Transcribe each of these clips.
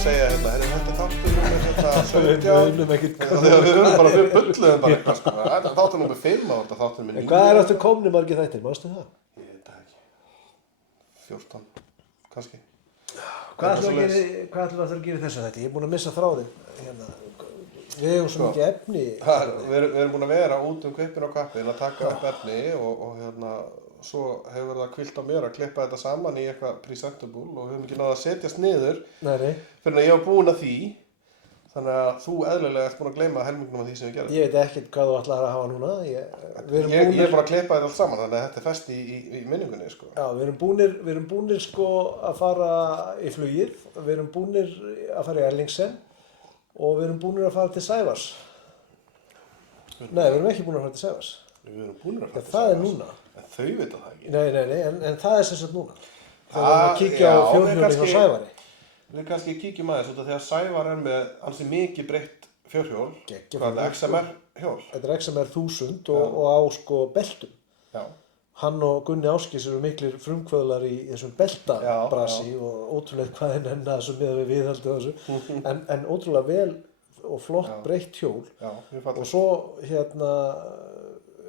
að segja hérna, þetta þáttur númer hérna 17. Við unnum ekkert. Þegar við erum bara, við bulluðum bara eitthvað sko. Þetta þáttur númer 5 og þetta þáttur númer 9. En hvað aftur komni margir þættir, manstu það? Ég veit það ekki. 14, kannski. Hvað ætlum við að gera í þessu þætti? Ég er búinn að missa þráðinn. Hérna, við hefum svo mikið efni. Við erum búin að vera út Kvippinn og Kappinn að taka upp efni og hérna, svo hefur það hvílt á mér að klippa þetta saman í eitthvað presentable og við höfum ekki náð að setjast niður fyrir að ég var búinn að því. Þannig að þú eðlilega ert búinn að gleyma helmingnum af því sem við gerum. Ég veit ekkert hvað þú ætlar að hafa núna. Ég er bara að klippa þetta allt saman, þannig að þetta er fest í minningunni, sko. Já, við erum búnir sko að fara í flugið, við erum búnir að fara í Erlingsen og við erum búnir að fara til Sævars. Nei, við erum ekki búnir að fara til Sævars. Við erum búnir að fara til Sævars. Það er núna. En þau veit það ekki. Nei, en það er sem sagt núna. Þegar við erum að kíkja á fjórhjólið hjá Sævari. Við kannski kíkjum aðeins út af því að Sævar er með ansi mikið breytt fjórhjól. Hvað er þetta? XMR hjól? Þetta er XMR 1000 og á sko beltum. Já. Hann og Gunni Ásgeis eru miklir frumkvöðlar í þessum beltabrasi og ótrúlega hvað er nenni að þessu miðað við viðhaldi og þessu. En ótrúlega vel og flott breytt hjól. Já, mjög fallegt. Og svo hérna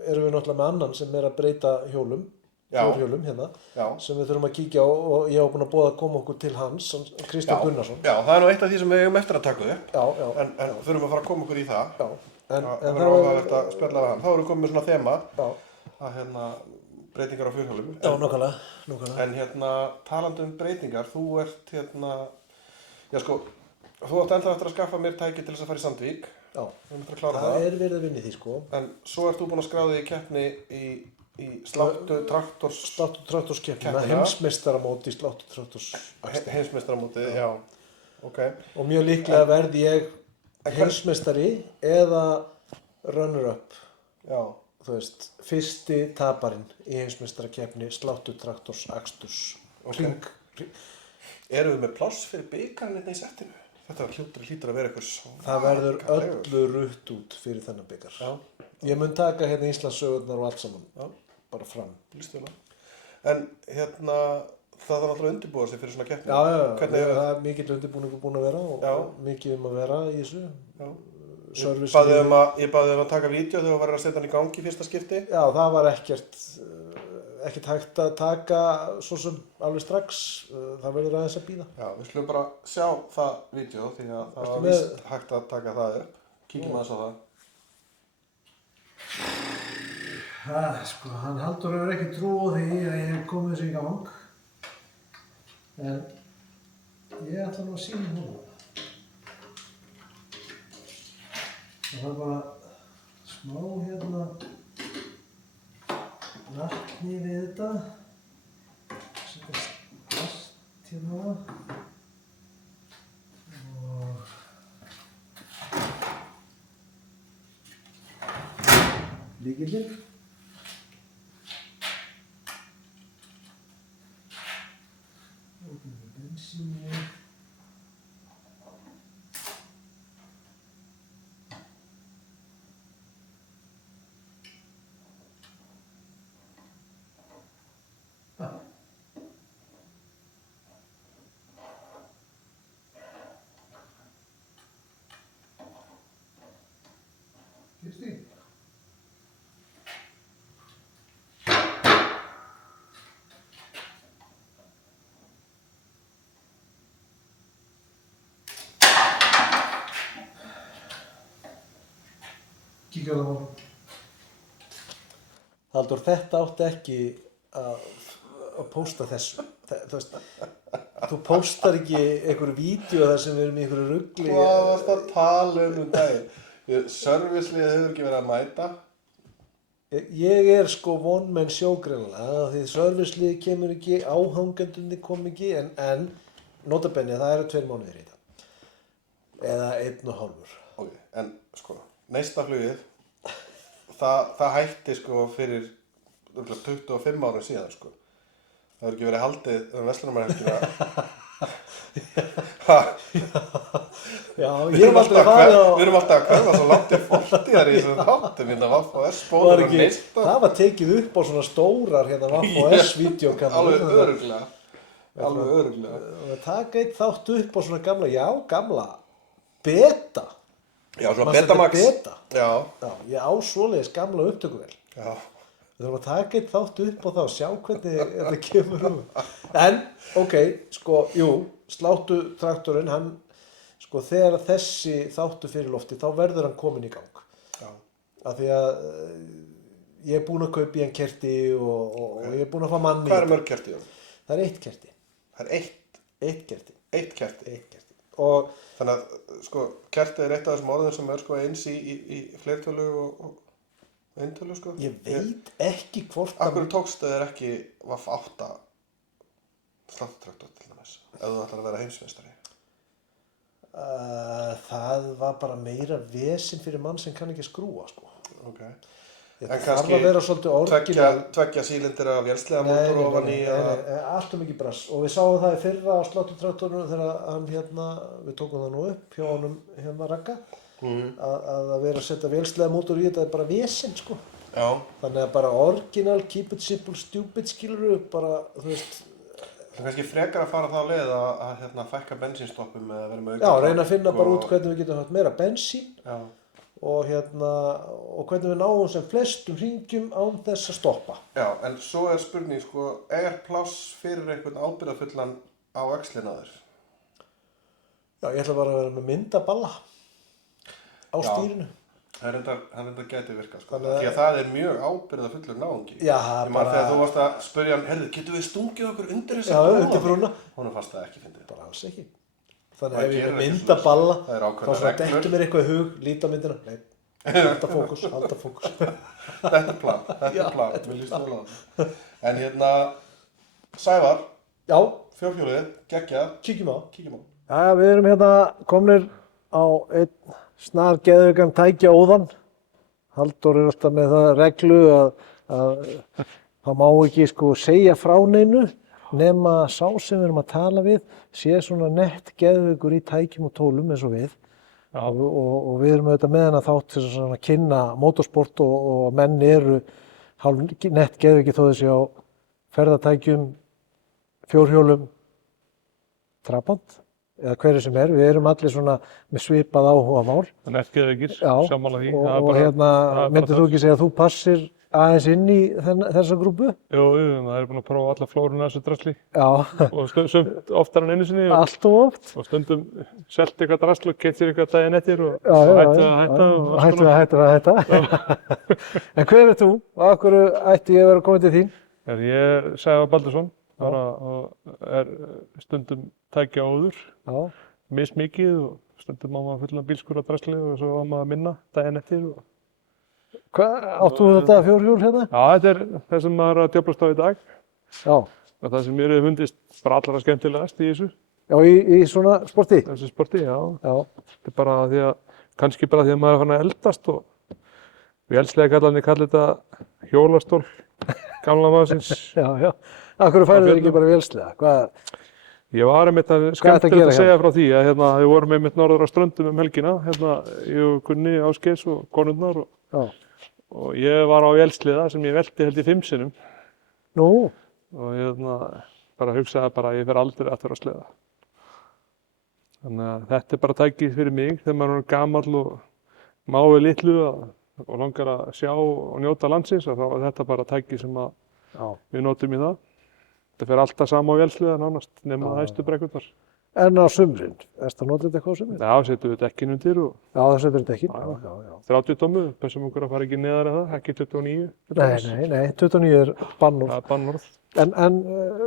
erum við náttúrulega með annan sem er að breyta hjólum. Fjórhjólum hérna, sem við þurfum að kíkja á og ég hef búin að boða að koma okkur til hans, Kristján Gunnarsson. Já, það er nú eitt af því sem við eigum eftir að taka upp. Já. En þurfum að fara að koma okkur í það. Já. Það verður áhugavert að spjalla við hann. Þá erum við komið með svona þema. Að hérna, breytingar á fjórhjólum. Já, nákvæmlega. En hérna, talandi breytingar, þú ert hérna, þú átt ennþá eftir að skaffa mér tæki til þess að fara í Sandvík. Já. Við erum eftir að klára það. Er verið að vinna í því, sko. En svo ert þú búin að skráða í keppni í sláttu traktorskeppnina, heimsmeistaramóti í sláttu traktorsakstri. Heimsmeistaramóti, já. Ok. Og mjög líklega verði ég heimsmeistari eða runner-up. Já. Þú veist, fyrsti taparinn í heimsmeistarakeppni sláttu traktorsaksturs. Okay. Erum við með pláss fyrir bikarinn í settinu? Þetta hlýtur að vera eitthvað svo. Það verður öllu rutt út fyrir þennan bikar. Já. Ég mun taka hérna Íslandssögurnar og allt saman. Já. Bara fram. Lýstulega. En hérna, það þarf alltaf að undirbúa sig fyrir svona keppni. Já. Það er mikill undirbúningur búinn að vera og mikið að vera í þessu. Já. Ég baði að taka vídeo þegar þú værir að setja hann í gangi í fyrsta skipti. Já, það var ekkert hægt að taka svo sem alveg strax. Það verður aðeins að bíða. Já, við skulum bara sjá það vídeo því að það var víst hægt að taka það upp. Kíkjum aðeins á það. Sko, hann Halldór hefur ekki trú á því að ég hef komið þessu í gang. En ég ætla nú að sýna hún. Það var bara smá hérna nakni við þetta. Setja plast hérna. Og lykillinn. Bensíni. Kristi? Kíkja á það á. Halldór, þetta átti ekki að pósta þessu. Þú póstar ekki einhverju vídeo þar sem við erum í einhverju rugli. Hvað varst að tala um daginn? Serviceliðið hefur ekki verið að mæta. Ég er sko one-man show greinilega, því serviceliðið kemur ekki, áhangandunni kom ekki, en nota bene, það eru 2 mánuðir í þetta. Eða 1,5. Ok, en sko, næsta flugið, það hætti sko fyrir 25 árum síðan sko. Það hefur ekki verið haldið verslunarmannahelgina. Já, ég hef aldrei farið á... Við erum alltaf að hverfa svo langt í fortíðar í þessum þáttum hérna Vaff.S bóður og neista. Það var tekið upp á svona stórar hérna Vaff.S videokamerur. Alveg örugglega. Alveg örugglega. Og taka einn þátt upp á svona gamla beta. Já, svona Betamax. Beta. Já. Já, ég á svoleiðis gamla upptökuvél. Já. Við þurfum að taka einn þátt upp og þá sjá hvernig þetta kemur En, ok, sko, sláttu traktorinn, hann, sko, þegar þessi þáttu fyrir lofti, þá verður hann komin í gang. Já. Af því að ég er búinn að kaupa í hann kerti og ég er búinn að fá manni. Hvað mörg kerti? Það er 1 kerti. Það er eitt kerti. 1 kerti? 1 kerti. Og þannig að, sko, kerti er eitt af þessum orðum sem er, sko, eins í fleirtölu og eintölu, sko. Ég veit ekki hvort Af hverju tókstu þér ekki VAF 8 sláttatraktor til dæmis, ef þú ætlar að vera heimsmeistari? Það var bara meira vesen fyrir mann sem kann ekki skrúa, sko. Ok. Það þarf að vera svolítið orginal. Tveggja sílindera vélslega mótor ofan í. Nei, allt mikið brass. Og við sáum það í fyrra á sláttutraktorinu þegar hann við tókum það nú upp hjá honum Ragga. Að vera að setja vélslega mótor í þetta er bara vesen, sko. Já. Þannig að bara orginal, keep it simple, stupid, skilurðu, bara, þú veist. Það er kannski frekar að fara þá leið að fækka bensínstoppum eða vera með auka. Já, reyna að finna bara út hvernig við getum haft meira bensín. Já. Og hvernig við náum sem flestum hringjum án þess að stoppa. Já, en svo er spurning, sko, er pláss fyrir einhvern ábyrgðarfullan á öxlina þér? Já, ég ætla bara að vera með myndaballa á stýrinu. Það reyndar gæti virkað, sko. Því að það er mjög ábyrgðarfullur náungi. Já, bara þegar þú varst að spyrja hann, heyrðu, getum við stungið okkur undir þessi brúna? Já, undir brúna. Honum fannst það ekki fyndið. Bara alls ekki. Þannig að ef ég er með myndaballa, þá svona dettur mér eitthvað í hug, líta á myndina, nei, halda fókus. Þetta er plan, mér líst vel á það. En Sævar, fjórhjólið, geggjað, kíkjum á. Já, við erum komnir á einn snar geðveikan tækja óðan. Halldór er alltaf með það reglu að það má ekki, sko, segja frá neinu, nema sá sem við erum að tala við sé svona nett geðveikur í tækjum og tólum eins og við. Já. Og við erum auðvitað með hana þátt til að kynna motorsport og menn eru hálf nett geðveiki þó þessi á ferðatækjum, fjórhjólum, trabant eða hverju sem er. Við erum allir svona með svipað áhuga mál. Nett geðveikir, sammála því. Og myndir þú ekki segja að þú passir aðeins inn í þessa grúpu? Jú, það er búin að prófa alla flóruna þessu drasli. Já. Og sumt oftar en einu sinni. Allt og oft. Og stundum selt eitthvað drasl og keypt sér eitthvað daginn eftir og hættu að hætta. En hver er þú? Og af hverju ætti ég að vera komið til þín? Ég er Sævar Baldursson. Er stundum tækja óður. Mismikið og stundum á maður fullan bílskur á drasli og svo á maður minna daginn eftir. Hvað, áttu þetta fjórhjól hérna? Já, þetta er það sem maður er að djöflast á í dag. Já. Og það sem mér hefur fundist bara allra skemmtilegast í þessu. Já, í svona sporti? Þessu sporti, já. Já. Þetta er bara því að, kannski bara því að maður er farin að eldast og vélslega kallarnir kallar þetta hjólastól, gamla maðursins. Já. Af hverju færðu þið ekki bara vélslega? Hvað? Ég var einmitt skemmtilegt að segja frá því að við vorum einmitt norður á Ströndum helgina, ég og Gunni Ásgeirs og konurnar og ég var á vélsliða sem ég velti held í 5 sinnum. Nú? Og bara hugsaði bara að ég fer aldrei aftur á sleða. Þannig að þetta er bara tækið fyrir mig þegar maður er gamall og má við litlu og langar að sjá og njóta landsins og þá er þetta bara tækið sem við notum í það. Þetta fer alltaf sama á vélsliða nánast nema hæstu brekkurnar. En á sumrin, ertu að nota þetta eitthvað á sumrin? Já, setjum við dekkin undir og... Já, það setjum við dekkin, já. 30 tómmu, pessum okkur að fara ekki neðar en það, ekki 29. Nei, 29 er bannorð. Það er bannorð. En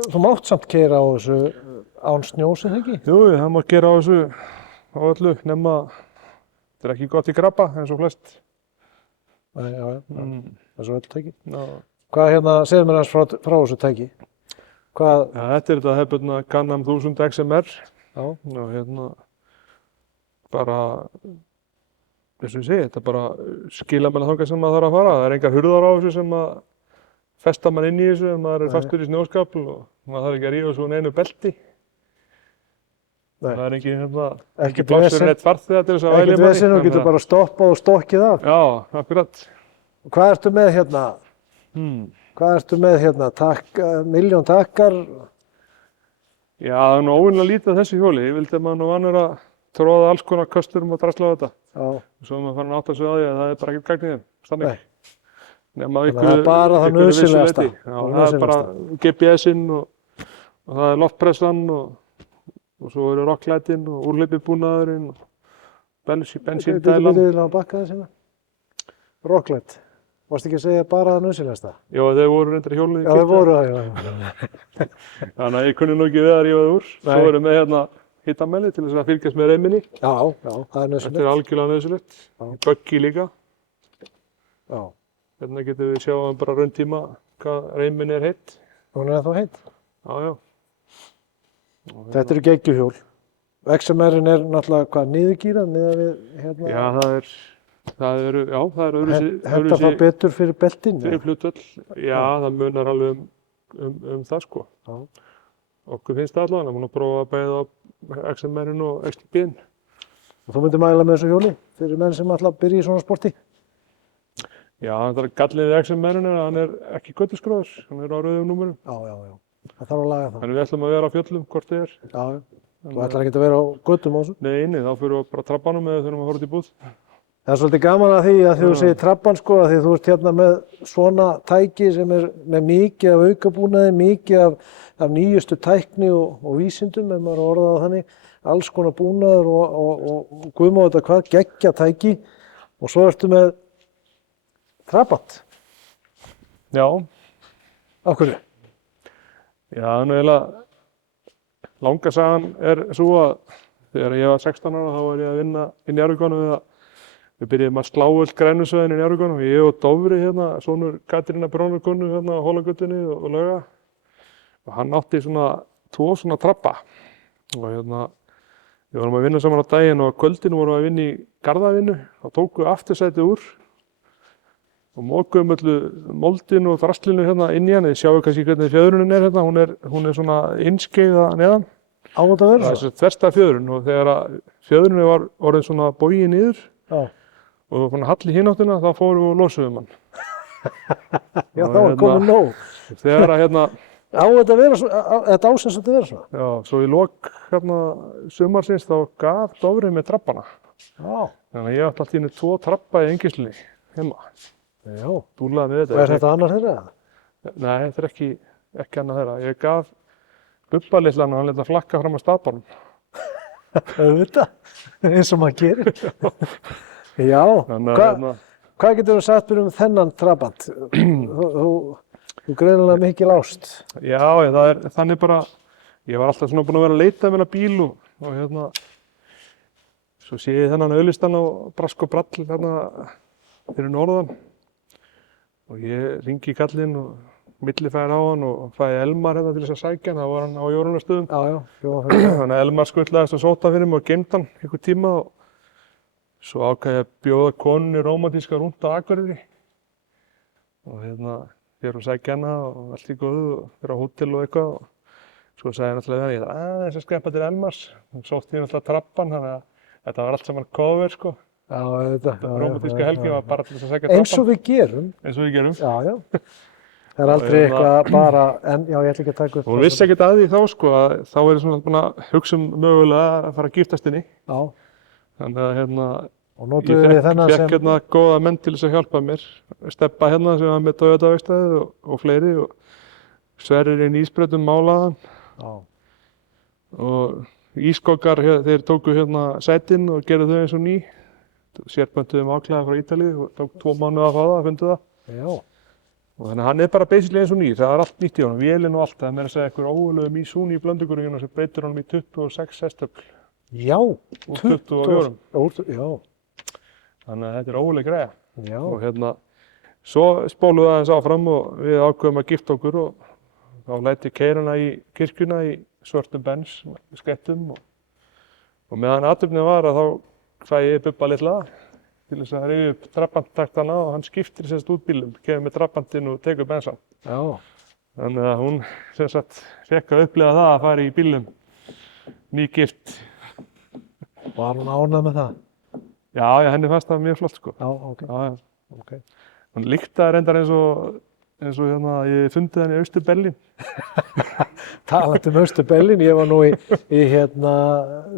þú mátt samt keyra á þessu án snjós, eða ekki? Jú, það má keyra á þessu á öllu, nema þetta er ekki gott í krabba eins og flest. Nei, já, þessu öll tæki. Já. Hvað segðu mér hans frá þessu tæki? Hvað? Ja, þetta er þetta hefðbundna Can-Am 1000 XMR. Já. Og bara, eins og ég segi, þetta bara skila mann þangað sem maður þarf að fara. Það er engar hurðar á þessu sem að festa mann inn í þessu ef maður er fastur í snjóskap og maður þarf ekki að rífa svo einu belti. Nei. Það er ekki plássur neitt farþega til þess að væli manni. Ekkert vesen og getur bara stoppað og stokkið af. Já, akkurat. Hvað ertu með hérna? Hvað ertu með hérna? 1.000.000 takkar? Já, það er nú óvinnilega lítið af þessu hjóli. Ég vildi að maður nú vanur að tróða alls konar kösturum og drasla á þetta. Já. Svo maður fann að átta sig á því að það er bara ekkert gagn í þeim. Þannig. Nei. Nema Það er bara það nauðsynlegasta. Já, það er bara GPS-inn og það er loftpressan og svo eru rocklætin og úrleipibúnaðurinn og bensíndælan. Við viljum bakka þess hérna. Rocklæt. Varstu ekki að segja bara það nauðsynlegasta? Já, þeir voru reyndar hjólið í Já, þeir voru það, já. Þannig að ég kunni nú ekki við að rífa það úr. Svo erum við hérna hitamæli til þess að fylgjast með reiminni. Já, það er nauðsynlegt. Þetta er algjörlega nauðsynlegt. Böggi líka. Já. Hérna getum við sjá bara rauntíma hvað reiminni er heitt. Hún er þá heitt. Já. Þetta eru geggjuhjól. XMR-in er náttúrulega hvað, niðurgírað miðað við hérna? Já, það eru öðruvísi. Hentar það betur fyrir beltin? Fyrir flutöll. Já, það munar alveg um það sko. Já. Okkur finnst það allavega, maður prófa að bæða á XMR-in og XTB-in. Og þú myndir mæla með þessu hjóli fyrir menn sem alltaf byrja í svona sporti? Já, það er gallið við XMR-in er að hann er ekki götuskráður, hann er á rauðum númerum. Já. Það þarf að laga það. Þannig við ætlum að vera á fjöllum hvort þið er. Já. Þú ætlar ekki að vera á götum á þessu? Nei, þá fyrir við bara trappanum eða þurfum að fara út í búð. Það er svolítið gaman að því að þú segir trappan sko, að því þú ert hérna með svona tæki sem er með mikið af aukabúnaði, mikið af nýjustu tækni og vísindum, ef maður orðað á þannig, alls konar búnaður og guðmá þetta hvað, geggja tæki og svo ertu með trappan. Já. Af hverju? Já, nú eiginlega langa sagan er svo að þegar ég var 16 ára þá var ég að vinna í Njarðvíkonu við byrjuðum að slá öll grænusvæðin í Njarðvíkonu og ég og Dofri hérna, sonur Katrínar Brónarkonu hérna á Hólagötunni og Lauga og hann átti tvo svona trappa og hérna við vorum að vinna saman á daginn og á kvöldinu vorum við að vinna í garðavinnu og tókum við aftursætið úr og mókuðum öllu moldinu og draslinu hérna inn í hann. Þið sjáu kannski hvernig fjöðrunin er hérna, hún er svona innskeiða neðan. Á þetta verður það? Það er þversta fjöðrun og þegar fjöðrunin var orðin svona bogið niður og svona hall í hináttina þá fórum við og losuðum hann. Já, þá var komið nóg. Þegar hérna Á þetta vera svona, þetta ásins þetta vera svona? Já, svo í lok hérna sumarsins þá gaf Dofri með trappana. Já. Þannig að ég átti allt í einu 2 trappa í Engislunni heima. Já. Dúlaði með þetta. Og er þetta annar þeirra? Nei, þetta er ekki annar þeirra. Ég gaf Bubba litlan og hann lét að flakka fram á staðbárnum. Auðvitað, eins og maður gerir. Já, hvað getur þú sagt mér þennan trabant? Þú greinilega mikil ást. Já, það er þannig bara, ég var alltaf svona búinn að vera að leita með bíl og hérna, svo sé ég þennan auðlistan á Brask og Brall hérna fyrir norðan og ég ringi í kallinn og millifæri á hann og fæði Elmar hérna til þess að sækja hann, þá var hann á Jórunnarstöðum. Þannig að Elmar skuttlaðist og sóta fyrir mig og geymdi hann einhvern tíma og svo ákvað ég að bjóða konunni rómantíska rúnt á Akureyri og hérna fyrir að sækja hana og allt í góðu og fyrir á hótel og eitthvað og svo sagði ég náttúrulega ég ætla aðeins að skreppa til Elmars og sótti ég náttúrulega trappan þannig að þetta var allt saman cover sko. Já, þetta rómantíska helgi var bara til þess að sækja trappan. Eins og við gerum. Eins og við gerum. Já. Það er aldrei eitthvað bara, en já, ég ætla ekki að taka upp. Og vissi ekkert að því þá sko, að þá er ég svona búinn að hugsa mögulega að fara að giftast henni. Já. Þannig að hérna, ég fékk hérna góða menn til þess að hjálpa mér. Stebba hérna sem var með Toyota-verkstæðið og fleiri og Sverrir í Ísbreytum málaðan. Já. Og ískokar, þeir tóku hérna sætin og gerðu þau eins og ný. Sérpöntuðum áklæða frá Ítalíu og tók 2 mánuði að fá það, að fundu það. Já. Og þannig að hann er bara basically eins og nýr, það er allt nýtt í honum, vélinn og allt, það er meira að segja einhver ógurlegu Mizuni blöndugruginn sem breytir honum í 26 hestöfl. Já, 24. Já. Þannig að þetta er ógurleg greiða. Já. Og hérna, svo spólum við aðeins áfram og við ákveðum að gifta okkur og þá læti ég keyra hana í kirkjuna í svörtum Benz, skettum og meðan athöfnin var að þá fæ ég Bubba litla til þess að rifja upp trabbandtaktana og hann skiptir semst út bílum, kemur með trabbandinn og tekur bensan. Já. Þannig að hún semst fekk að upplifa það að fara í bílum nýgift. Var hún ánægð með það? Já, henni fannst það mjög flott sko. Já, ok. Já. Hún lyktaði reyndar eins og eins og hérna, ég fundi hann í Austur-Berlín. Talandi Austur-Berlín, ég var nú í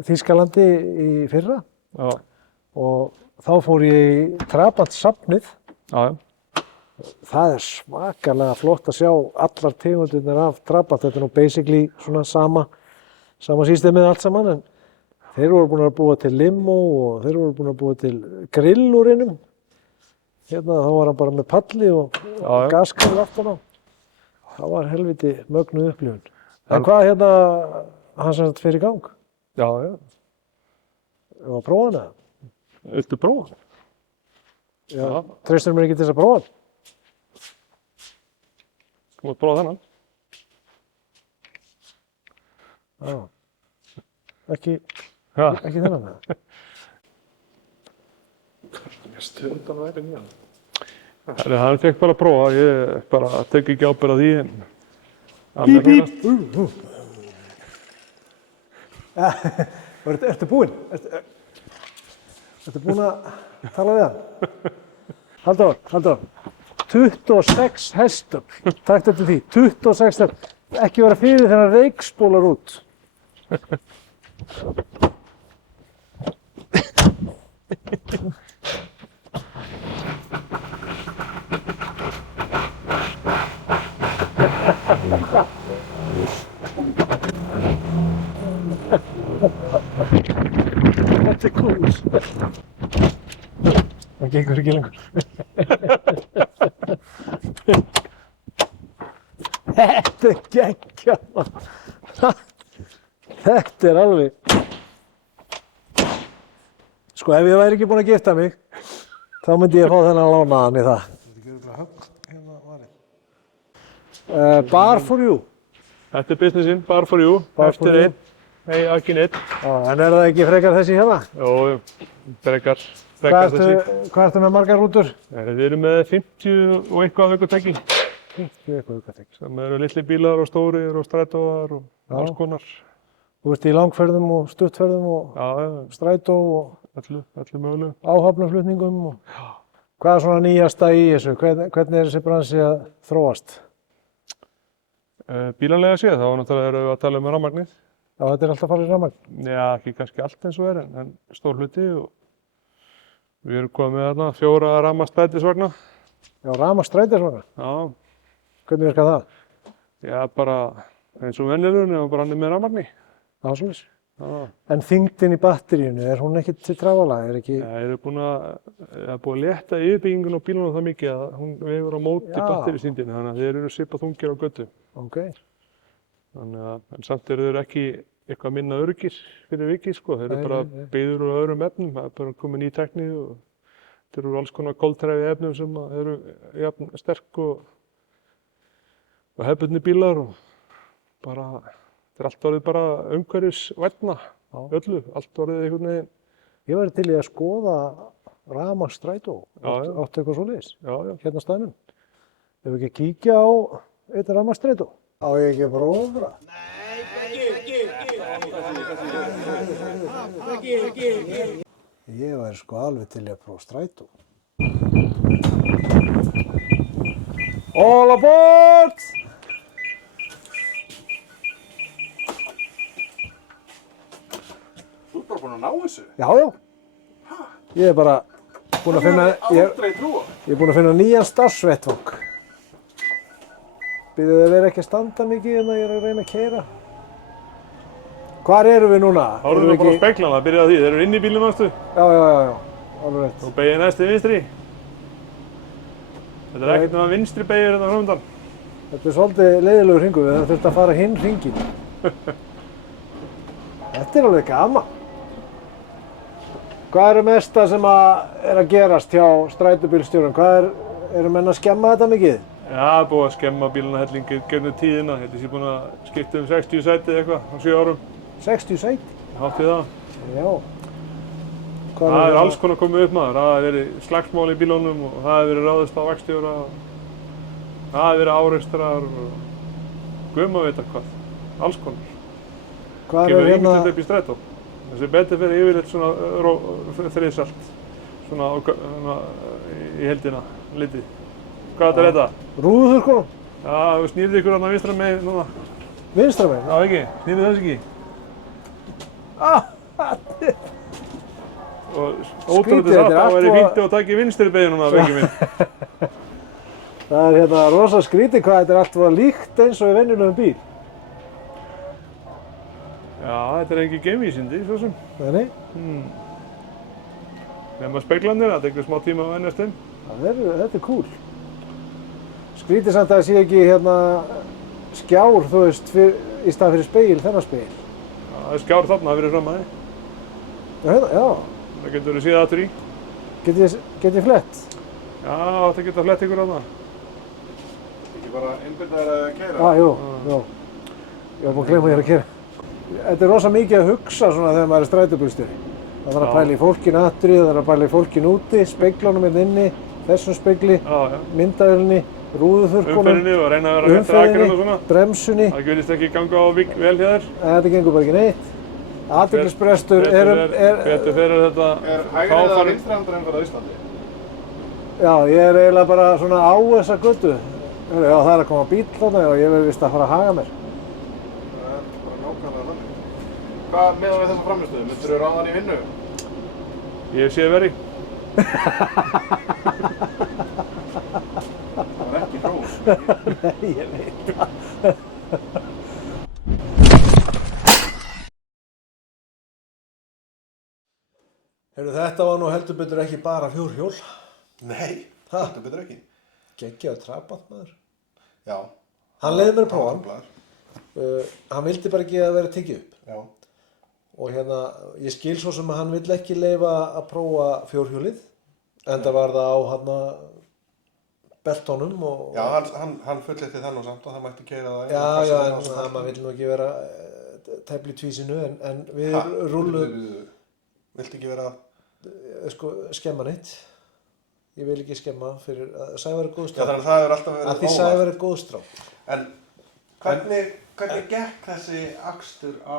Þýskalandi í fyrra. Já. Og þá fór ég í Trabant-safnið. Já. Það svakalega flott að sjá allar tegundirnar af Trabant. Þetta nú basically svona sama systemið allt saman, en þeir voru búin að búa til limo og þeir voru búin að búa til grill úr einum. Hérna þá var hann bara með palli og gaskarl aftan á. Það var helviti mögnuð upplifun. En hvað hann sem þetta fer í gang? Já. Þú var að prófa hana? Viltu prófa hann? Já. Treystir mér ekki til þess að prófa hann? Þú mátt prófa þennan. Já. Ekki þennan? Stundan væri mjög. Hann fekk bara að prófa, ég bara tek ekki ábyrgð á því. Ertu búinn? Ertu búinn að tala við hann? Halldór. 26 hestum. Takk eftir því. 26 hestum. Ekki vera fyrir þennan reykspólar út. Þetta kúl. Það gengur ekki lengur. Þetta geggjað, mann. Þetta alveg. Sko, ef ég væri ekki búinn að gifta mig, þá myndi ég fá þennan lánaðan í það. Þetta ekki örugglega högg varið. Bar for you. Þetta businessin, bar for you. Eftir einn. Nei, ekki neitt. En það ekki frekar þessi hérna? Jó, frekar þessi. Hvað ertu með margar rútur? Við erum með 50 og eitthvað ökutæki. 50 eitthvað ökutæki. Sem eru litli bílar og stórir og strætóar og alls konar. Þú ert í langferðum og stuttferðum og strætó og öllu mögulegu. Áhafnarflutningum og hvað er svona nýjasta í þessu? Hvernig er þessi bransi að þróast? Bílanlega séð, þá náttúrulega erum við að tala um rafmagnið. Já, þetta er alltaf farið rafmagn? Já, ekki kannski allt eins og en stór hluti og við erum komið með þarna 4 rafmagnsstrætisvagna. Já, rafmagnsstrætisvagna? Já. Hvernig virkar það? Já, bara eins og venjulegur og bara hann með rafmagni. Já, svoleiðis. Já. En þyngdin í batteríinu, er hún ekki til trafala? Já, ég er búin að létta yfirbyggingun á bílunum það mikið að hún vegur á móti batterísþyngdinni, þannig að þeir eru svipað þungir á götu. Ok. En samt eru þeir ekki eitthvað minna öruggir fyrir vikið, sko. Þeir eru bara byggðir úr öðrum efnum, það er bara komið ný tækni og þeir eru alls konar koltræfi efnum sem eru jafn sterk og hefðbundnir bílar og bara, þetta er allt orðið bara umhverfisvænna, öllu, allt orðið einhvern veginn. Ég væri til í að skoða rafmagnsstrætó, áttu eitthvað svoleiðis, hérna á staðnum. Ef við ekki að kíkja á einn rafmagnsstrætó. Á ég ekki að prófa? Nei, ekki. Ég væri sko alveg til í að prófa strætó. All aboard! Þú ert bara búinn að ná þessu? Já. Ég er bara búinn að finna... Aldrei trúa. Ég er búinn að finna nýjan starfsvettvang. Byrjuðu að vera ekki að standa mikið en ég er að reyna að keyra. Hvar erum við núna? Þá erum við bara á speglana, byrjaði á því. Þeir eru inn í bílum, veistu? Já. Alveg rétt. Og beygir næst til vinstri. Þetta er ekkert nema vinstri beygur hérna framöndan. Þetta er svolítið leiðilegur hringur, við þurfum að fara hinn hringinn. Þetta er alveg gaman. Hvað er mesta sem er að gerast hjá strætóbílstjórum? Eru menn að skemma þetta mikið? Já, búið að skemma bíluna hellingi gegnum tíðina. Ég held að ég búinn að skipta 60 sæti eitthvað á 7 árum. 60 sæti? Hátt við það. Já. Það er alls konar komið upp maður. Það hefur verið slagsmál í bílunum og það hefur verið ráðist á vagnstjóra. Það hefur verið árekstrar og guð má vita hvað. Alls konar. Kemur yngislegt upp í strætó. Þessi betur fyrir yfirleitt svona friðsælt. Svona í heildina litið. Hvað þetta er þetta? Rúðuþurrkunum. Já, þú snýrði ykkur þarna vinstra megin núna. Vinstra megin? Já, ekki? Snýrði þess ekki? Og ótrúlega satt, það væri fínt að taka í vinstri beygju núna, Beggi minn. Það er hérna rosa skrítið hvað þetta er allt var líkt eins og í venjulegum bíl. Já, þetta er engin geimvísindi, svo sem. Nei. Nefna speglarnir, það tekur smá tíma að venjast þeim. Þetta er cool. Skrítið samt að það sé ekki hérna skjár, þú veist, í stað fyrir spegil, þennan spegil. Já, það er skjár þarna fyrir fram að þið. Já. Það getur verið síða aftur í. Get ég flett? Já, það getur flett ykkur þarna. Ekki bara einbyrðar að keyra? Jú. Ég var búinn að glemma þér að keyra. Þetta er rosa mikið að hugsa svona þegar maður er strætóbílstjóri. Það þarf að pæla í fólkinu aftur í, það þarf að pæla í fólkinu úti, speglunum hérna inni, þessum spegli, myndavélinni, rúðuþurrkunum, umferðinni og reyna að vera rétt akkurinn og svona. Bremsunni. Það virðist ekki ganga á vel hjá þér. Þetta gengur bara ekki neitt. Athyglisbrestur Betur fyrir þetta Er hægri eða vinstri handbremsar á Íslandi? Já, ég er eiginlega bara svona á þessa götu. Já, það er að koma bíll þarna og ég verð vist að fara að haga mér. Það er bara nákvæmlega þannig. Hvað meðan við þessa frammistöðu? Myndirðu ráða hann í vinnu? Ég sé verið. Það var ekki hrós. Nei, ég veit það. Þetta var nú heldur betur ekki bara fjórhjól. Nei, heldur betur ekki. Geggjaður trabant maður. Já. Hann leiði mér að prófa hann. Hann vildi bara ekki að vera tekið upp. Já. Og hérna, ég skil svo sem að hann vill ekki leyfa að prófa fjórhjólið. Enda var það á hann beltónum og... Já, hann fullletti það nú samt og það mætti keyra það. Já, en maður vill nú ekki vera tefli í tvísinu en við rúlluðum... Viltu ekki vera... skemma neitt. Ég vil ekki skemma fyrir að Sævar er góð strák. Já, þannig að það hefur alltaf verið óvart. Að því Sævar er góð strák. En hvernig gekk þessi akstur á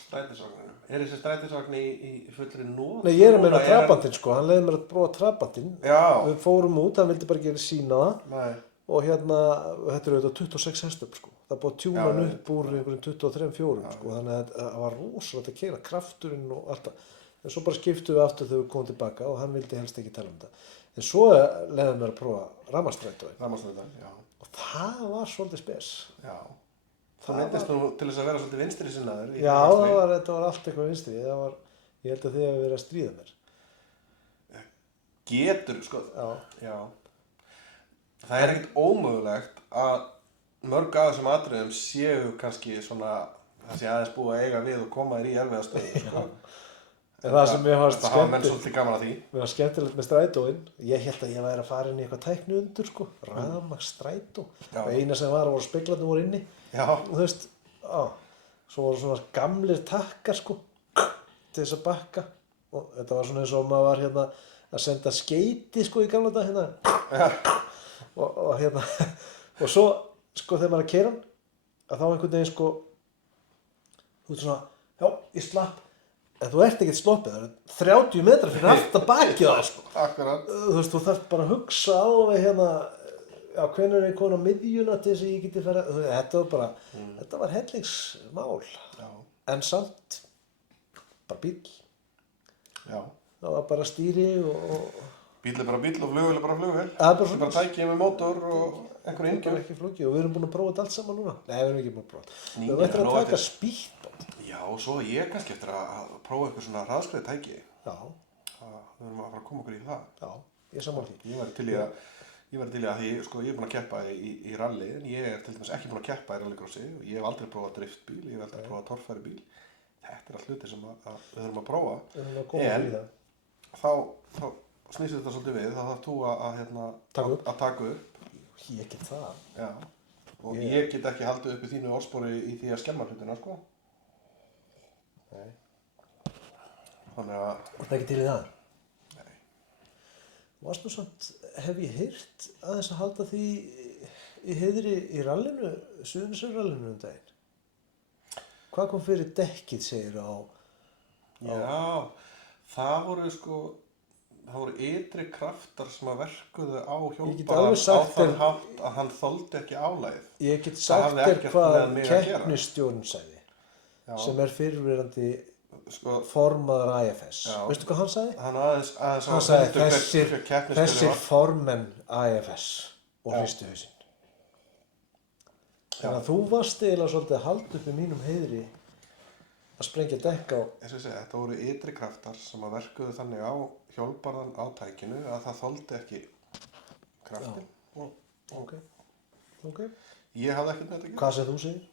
strætisvagninum? Er þessi strætisvagn í fullri nót? Nei, ég er að meina trabantinn sko. Hann leiði mér að prófa trabantinn. Já. Við fórum út, hann vildi bara ekki sína það. Nei. Og hérna, þetta er auðvitað 26 hestöfl sko. Það er búið að tjúna hann upp úr einhverjum 23-4 sko. Þannig að það var rosalega að keyra krafturinn og allt það. En svo bara skiptum við aftur þegar við komum tilbaka og hann vildi helst ekki tala um þetta. En svo leiði mér að prófa rafmagnsstrætóinn. Rafmagnsstrætóinn, já. Og það var svolítið spes. Já. Það neyndist nú til þess að vera svolítið vinstri sinnaður. Já, þetta var allt eitthvað vinstri. Ég held að þið hefur verið að stríða mér. Getur, sko. Já. Það er ekkert ómögulegt að mörg af þessum atriðum séu kannski svona, það sé aðeins búið að eiga við og koma þér í erfiða stöðu, sko. En það sem mér fannst hafa menn svolítið gaman að því. Mér fannst skemmtilegt með strætóinn. Ég hélt að ég væri að fara inn í eitthvað tækni undur, sko. Rafmagnsstrætó. Og eina sem var voru speglarnir voru inni. Já. Og þú veist, svo voru svona gamlir takkar, sko, til þess að bakka. Og þetta var svona eins og maður var hérna að senda skeyti, sko, í gamla dag, hérna. Já. Og hérna, og svo, sko, þegar maður er að keyra hann, að þá einhvern veginn, sko, þú veist svona, já, ég slapp. En þú ert ekkert sloppið, það eru 30 metrar fyrir aftan bakið á, sko. Akkurat. Þú veist, þú þarft bara að hugsa alveg hérna, já, hvenær er ég komin á miðjuna til þess að ég geti fara, þetta var bara, þetta var hellingsmál. Já. En samt, bara bíll. Já. Það var bara stýri og... Bíll er bara bíll og flugvél er bara flugvél. Það er bara svona. Bara tækið með mótor og einhver Það inngjöf. er ekki flókið og við erum búin að prófa þetta allt saman núna. Nei, við erum ekki búin að prófa þetta. Við Nýja, erum eftir að nóg taka eftir. spýttband. Já, og svo ég kannski eftir að prófa eitthvað svona hraðskreiði tæki. Já, Við verðum að fara að koma okkur í það. já, ég sammála því. Ég væri til í að því, sko, ég er búinn að keppa í rally, en ég er til dæmis ekki búinn að keppa í rallycrossi og ég hef aldrei prófað driftbíl, ég hef aldrei prófað torfæri bíl. Þetta er allt hluti sem við þurfum að prófa. Við erum að koma okkur í það. Þá snýst þetta svolítið við, þá þarf þú að taka upp. Ég get það. Já. Og ég get ekki haldið upp í þínu orðspori í því að skemma hlutina, sko. Nei. Þannig að... Varstu ekki til í það? Nei. Varstu samt, hef ég heyrt aðeins að halda því í heiðri í rallinu, Suðurnesjarallinu daginn? Hvað kom fyrir dekkið, segir á... Já, það voru sko... það voru ytri kraftar sem að verkuðu á Ég get hjólbarðan alveg á sagt þann þér- hátt að hann þoldi ekki álagið. Ég get Það sagt hafði þér ekkert hvað með mig að gera. keppnisstjórinn sagði, Já, sem er fyrirverandi sko, formaður IFS. Já. Veistu hvað hann sagði? hann aðeins Hann sagði hver keppnisstjóri þessir var. formenn IFS og Já. hristu hausinn. Þannig að þú varst eiginlega svolítið að halda upp í mínum heiðri að sprengja dekk á. Eins og ég segi, þetta voru ytri kraftar sem að verkuðu þannig á hjólbarðan á tækinu að það þoldi ekki kraftin. Ok. Ég hafði ekkert með þetta að gera. Hvað segir þú segir?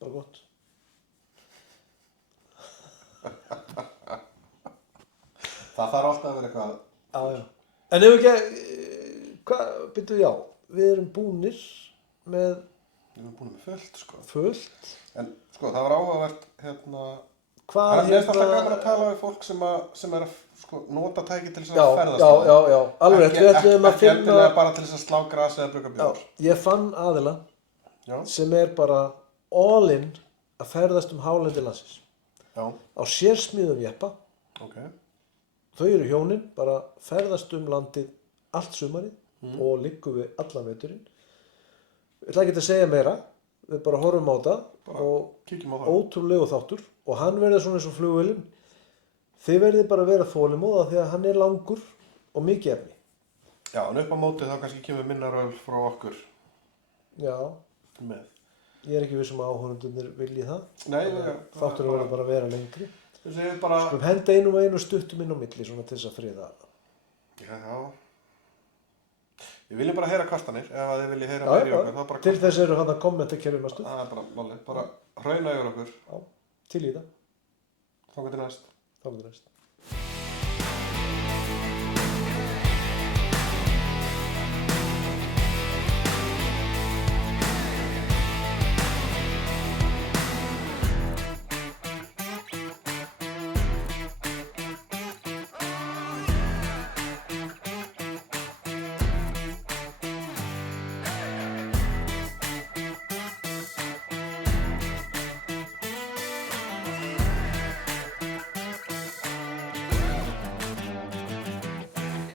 Bara gott. Það þarf alltaf að vera eitthvað. Já. En ef ekki, hvað, byrju, já, við erum búnir með Við erum búin með fullt, sko. fullt. En sko, það var áhugavert, hérna, Hvað það er alltaf gaman að tala við fólk sem er að sko, nota tæki til þess Já, að ferðast. já, alveg rétt, við ætlum að Ekki endilega finna, bara til þess að slá gras eða brugga bjór. ég fann aðila Já, sem er bara all in að ferðast hálendi landsins. já, Á sérsmíðum jeppa, ok. þau eru hjónin, bara ferðast landið allt sumarið og liggum við allan veturinn. Ég ætla ekki að segja meira, við bara horfum á það og Kíkjum á það. ótrúlegu þáttur og hann verður svona eins og flugvélin. Þið verðið bara að vera þolinmóð því að hann er langur og mikið efni. Já, en upp á móti þá kannski kemur minna röl frá okkur Já, með. ég er ekki viss að áhorfendurnir vilji það. Nei, Þátturinn verður bara að vera lengri. Þú segir bara, Skulum henda einum og einu stuttum inn á milli svona til þess að friða. já. Við viljum bara heyra kvartanir, ef að þið viljið heyra Já, meira í okkur, þá bara til þess eru hann að kommentakerfi maður stuð. Það er bara máli, bara hrauna yfir okkur. Já, til í það. Þangað til næst. Þá verður næst.